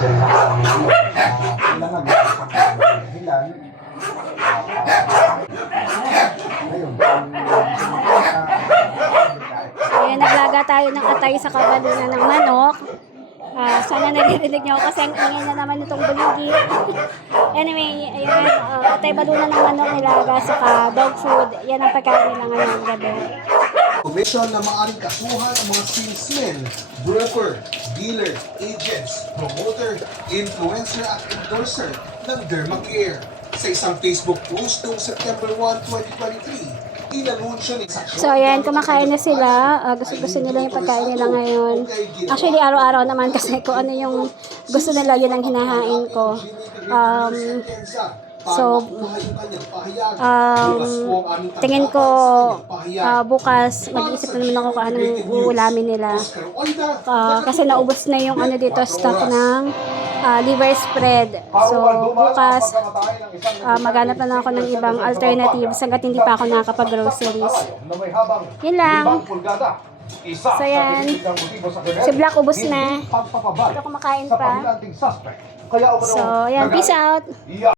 Ayan, naglaga tayo ng atay sa kabalunan ng manok. Sana naririnig nyo kasi ang ingay na naman itong buligi. Anyway, ayan, atay balunan ng manok nilaga sa dog food. Yan ang pagkain nila ngayong gabi. Komisyon na maaaring kasuhan ang mga salesmen, broker, dealer, agents, promoter, influencer at endorser ng Dermacare. Sa isang Facebook post noong September 1, 2023, inanunsyo ni Saksyon. So ayan, kumakain na sila. Gusto nila yung pagkain nila ngayon. Actually, araw-araw naman kasi kung ano yung gusto nila, yun ang hinahain ko. Tingin ko bukas mag-iisip na naman ako kung anong uulamin nila. Kasi naubos na yung ano dito, stock ng liver spread. So bukas maghanap na lang ako ng ibang alternatives hanggat hindi pa ako nakakapag-groceries. Yun lang. So yan, si Black ubos na. Ito kumakain pa. So yan, peace out.